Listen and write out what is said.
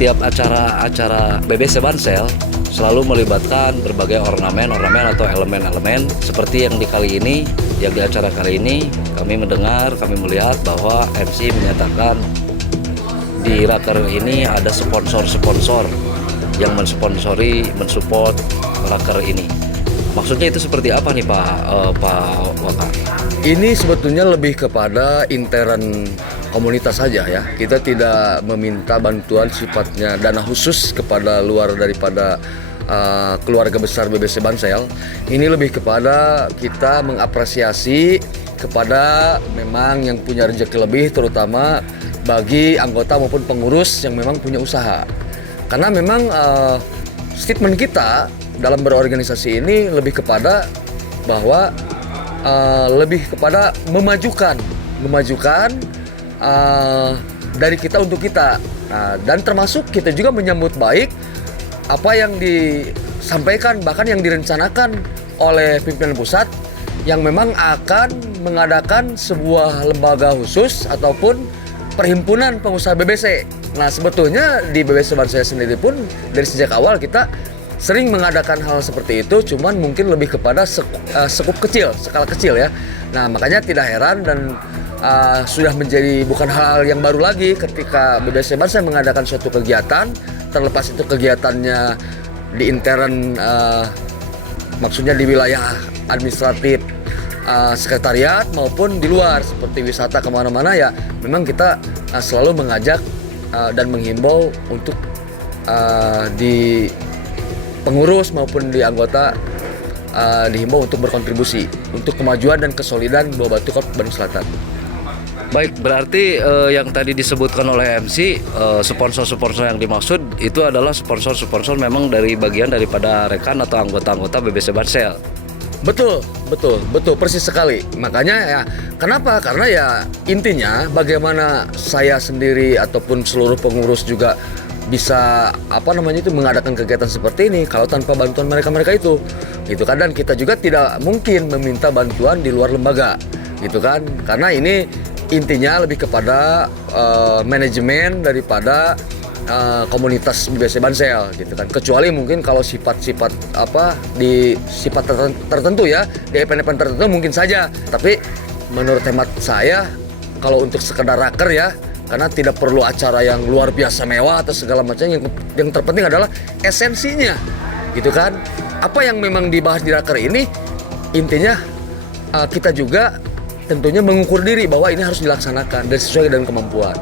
setiap acara BBC Bansel selalu melibatkan berbagai ornamen atau elemen-elemen seperti yang di acara kali ini kami mendengar, kami melihat bahwa MC menyatakan di raker ini ada sponsor-sponsor yang mensupport raker ini. Maksudnya itu seperti apa nih Pak Waka? Ini sebetulnya lebih kepada intern komunitas saja ya. Kita tidak meminta bantuan sifatnya dana khusus kepada luar daripada keluarga besar BBC Bansel. Ini lebih kepada kita mengapresiasi kepada memang yang punya rezeki lebih, terutama bagi anggota maupun pengurus yang memang punya usaha. Karena memang statement kita dalam berorganisasi ini lebih kepada bahwa lebih kepada memajukan dari kita untuk kita, dan termasuk kita juga menyambut baik apa yang disampaikan bahkan yang direncanakan oleh pimpinan pusat yang memang akan mengadakan sebuah lembaga khusus ataupun perhimpunan pengusaha BBC. Nah, sebetulnya di BBC Bansel sendiri pun dari sejak awal kita sering mengadakan hal seperti itu, cuman mungkin lebih kepada skala kecil ya. Nah, makanya tidak heran dan sudah menjadi bukan hal yang baru lagi ketika BBC Bansel mengadakan suatu kegiatan, terlepas itu kegiatannya di intern, maksudnya di wilayah administratif sekretariat maupun di luar seperti wisata kemana-mana ya, memang kita selalu mengajak dan menghimbau untuk di pengurus maupun di anggota dihimbau untuk berkontribusi untuk kemajuan dan kesolidan Buah Batu Kota Bandung Selatan. Baik, berarti yang tadi disebutkan oleh MC, sponsor-sponsor yang dimaksud itu adalah sponsor-sponsor memang dari bagian daripada rekan atau anggota-anggota BBC Bansel. Betul, persis sekali. Makanya ya, kenapa? Karena ya intinya bagaimana saya sendiri ataupun seluruh pengurus juga bisa mengadakan kegiatan seperti ini kalau tanpa bantuan mereka itu, gitu kan. Dan kita juga tidak mungkin meminta bantuan di luar lembaga, gitu kan. Karena ini intinya lebih kepada manajemen daripada komunitas BBC Bansel, gitu kan. Kecuali mungkin kalau sifat-sifat di sifat tertentu ya, di event-event tertentu mungkin saja. Tapi menurut hemat saya kalau untuk sekedar raker ya, karena tidak perlu acara yang luar biasa mewah atau segala macam, yang terpenting adalah esensinya, gitu kan. Apa yang memang dibahas di raker ini intinya kita juga tentunya mengukur diri bahwa ini harus dilaksanakan dan sesuai dengan kemampuan.